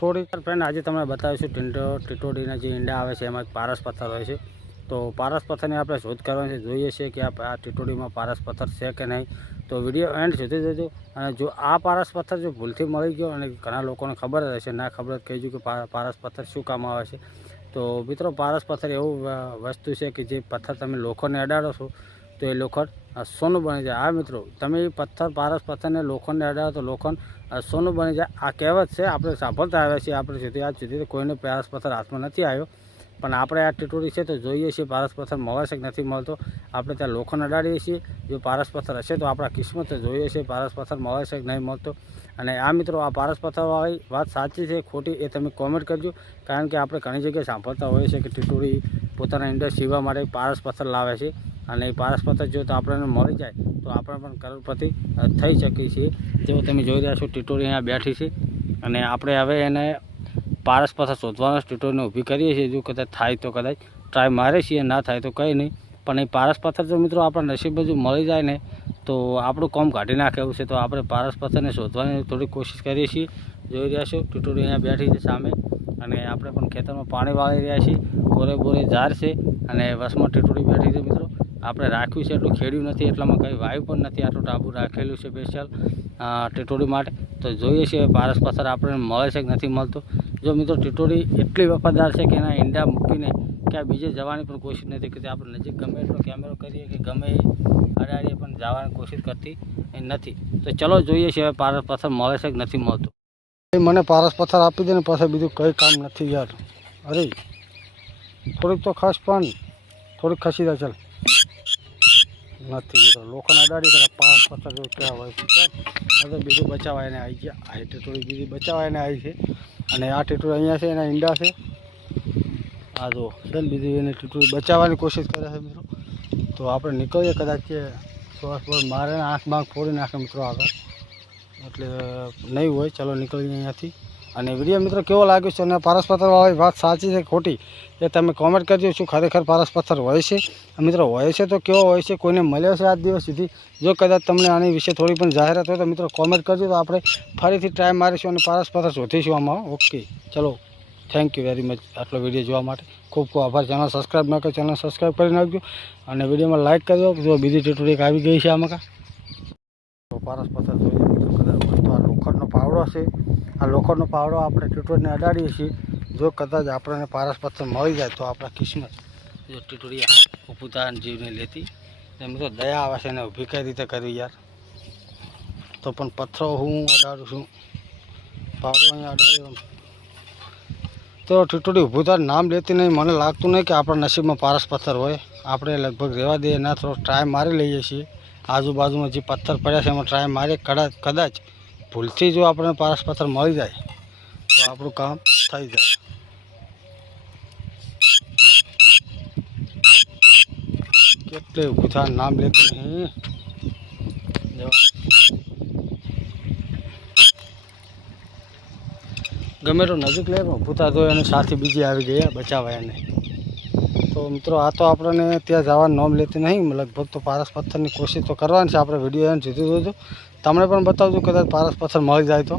થોડીક ફ્રેન્ડ આજે તમને બતાવીશું ટીટોડીના જે ઈંડા આવે છે એમાં પારસ પથ્થર હોય છે। તો પારસ પથ્થરની આપણે શોધ કરવાની છે, જોઈએ છે કે આ ટીટોડીમાં પારસ પથ્થર છે કે નહીં। તો વિડીયો એન્ડ સુધી જોજો। અને જો આ પારસ પથ્થર જો ભૂલથી મળી ગયો અને ઘણા લોકોને ખબર જ હશે, ના ખબર જ કહીશું કે પારસ પથ્થર શું કામ આવે છે। તો મિત્રો પારસ પથ્થર એવું વસ્તુ છે કે જે પથ્થર તમે લોખંડને અડાડો છો તો એ લોખંડ સોનું બની જાય। આ મિત્રો તમે પથ્થર પારસ પથ્થરને લોખંડને અડાડો તો લોખંડ સોનું બની જાય। આ કહેવત છે, આપણે સાંભળતા આવ્યા છીએ, આપણે સુધી આજ સુધી કોઈને પારસ પથ્થર હાથમાં નથી આવ્યો, પણ આપણે આ ટીટોડી છે તો જોઈએ છીએ પારસ પથ્થર મળે છે કે નથી મળતો। આપણે ત્યાં લોખંડ અડાડીએ છીએ, જો પારસ પથ્થર હશે તો આપણા કિસ્મત જોઈએ છે પારસ પથ્થર મળે છે કે નહીં મળતો। અને આ મિત્રો આ પારસ પથ્થરવાળી વાત સાચી છે ખોટી એ તમે કોમેન્ટ કરજો, કારણ કે આપણે ઘણી જગ્યાએ સાંભળતા હોઈએ છીએ કે ટીટોડી પોતાના ઈંડા સીવવા માટે પારસ પથ્થર લાવે છે, અને એ પારસ પથ્થર જો તો આપણને મળી જાય તો આપણે પણ કરોડપતિ થઈ શકીએ છીએ। જેવું તમે જોઈ રહ્યા છો ટીટોડી અહીંયા બેઠી છે, અને આપણે હવે એને પારસ પથ્થર શોધવાનો ટીટોડીને ઊભી કરીએ છીએ। જો કદાચ થાય તો કદાચ ટ્રાય મારે છીએ, ના થાય તો કંઈ નહીં, પણ એ પારસ પથ્થર જો મિત્રો આપણા નસીબમાં જો મળી જાય ને તો આપણું કામ કાઢી નાખે એવું છે। તો આપણે પારસ પથ્થરને શોધવાની થોડી કોશિશ કરીએ છીએ। જોઈ રહ્યા છો ટીટોડી અહીંયા બેઠી છે સામે, અને આપણે પણ ખેતરમાં પાણી વાળી રહ્યા છીએ, બોરે બોરે ઝાડ છે અને વસમાં ટીટોડી બેઠી છે। મિત્રો આપણે રાખ્યું છે એટલું ખેડ્યું નથી, એટલામાં કંઈ વાયુ પણ નથી, આટલું ટાબુ રાખેલું છે સ્પેશિયલ ટીટોડી માટે। તો જોઈએ છીએ પારસ પથ્થર આપણને મળે છે કે નથી મળતો। જો મિત્રો ટીટોડી એટલી વફાદાર છે કે એના ઈંડા મૂકીને ક્યાં બીજે જવાની પણ કોશિશ નથી કરતી। આપણે નજીક ગમે એટલો કેમેરો કરીએ કે ગમે અડાડીએ પણ જવાની કોશિશ કરતી નથી। તો ચલો જોઈએ છીએ પારસ પથ્થર મળે છે કે નથી મળતો। મને પારસ પથ્થર આપી દે ને પાછળ બીજું કંઈ કામ નથી યાર। અરે થોડીક તો ખસ, પણ થોડીક ખસી જાય, ચાલ નથી મિત્રો લોખંડ અડાડી કરે પારસ પથ્થર જેવું ક્યાં હોય છે। બીજું બચાવવા એને આવી ગયા, આ ટીટોડી બીજી બચાવવા એને આવી છે, અને આ ટીટોડી અહીંયા છે, એના ઈંડા છે, આ જો છે ને બીજી એને ટીટોડી બચાવવાની કોશિશ કરે છે મિત્રો। તો આપણે નીકળીએ, કદાચ કે શ્વાસ પર મારે આંખ બાંખ ફોડી નાખે મિત્રો આગળ, એટલે નહીં હોય। ચલો નીકળીએ અહીંયાથી। અને વિડીયો મિત્રો કેવો લાગ્યો છે, અને પારસ પથ્થરવાળી વાત સાચી છે ખોટી એ તમે કોમેન્ટ કરજો। શું ખરેખર પારસ પથ્થર હોય છે મિત્રો? હોય છે તો કેવો હોય છે, કોઈને મળ્યો છે આજ દિવસ સુધી? જો કદાચ તમને આની વિશે થોડી પણ જાહેરાત હોય તો મિત્રો કોમેન્ટ કરજો, તો આપણે ફરીથી ટ્રાય મારીશું અને પારસ પથ્થર શોધીશું આમાં। ઓકે ચલો, થેન્ક યુ વેરી મચ આટલો વિડીયો જોવા માટે, ખૂબ ખૂબ આભાર। ચેનલ સબસ્ક્રાઈબ ન કરો, ચેનલ સબસ્ક્રાઈબ કરી નાખજો, અને વિડીયોમાં લાઇક કરજો। જો બીજી ટીટોડી એક આવી ગઈ છે આમાં તો પારસ પથ્થર જોઈએ મિત્રો, કદાચ તો આ લોખંડનો પાવડો છે, આ લોખંડનો પાવડો આપણે ટીટોડીને અડાડીએ છીએ। જો કદાચ આપણને પારસ પથ્થર મળી જાય તો આપણા કિસ્મત। જો ટીટોડી ઊભું થાય જીવને લેતી, એમ તો દયા આવે છે એને ઊભી કઈ રીતે કરવી યાર। તો પણ પથ્થરો હું અડાડું છું, પાવડો અહીંયા અડાડ્યો તો ટીટોડી ઊભું થાય નામ લેતી નહીં। મને લાગતું નહીં કે આપણા નસીબમાં પારસ પથ્થર હોય, આપણે લગભગ રહેવા દઈએ, ના થોડો ટ્રાય મારી લઈએ છીએ। આજુબાજુમાં જે પથ્થર પડ્યા છે એમાં ટ્રાય મારીએ, કદાચ ભૂલથી જો આપણને પારસ પથ્થર મળી જાય તો આપણું કામ થઈ જાય। કેટલે ઊભું થાય નામ લેતું નહીં, ગમે તો નજીક લે ઊભું થાય તો એની સાથે બીજી આવી ગયા બચાવવા એને। તો મિત્રો આ તો આપણને ત્યાં જવાનું નામ લેતી નહીં, લગભગ તો પારસ પથ્થરની કોશિશ તો કરવાની છે। આપણે વિડીયો એને જીતી જોજો, તમને પણ બતાવજો કદાચ પારસ પથ્થર મળી જાય તો।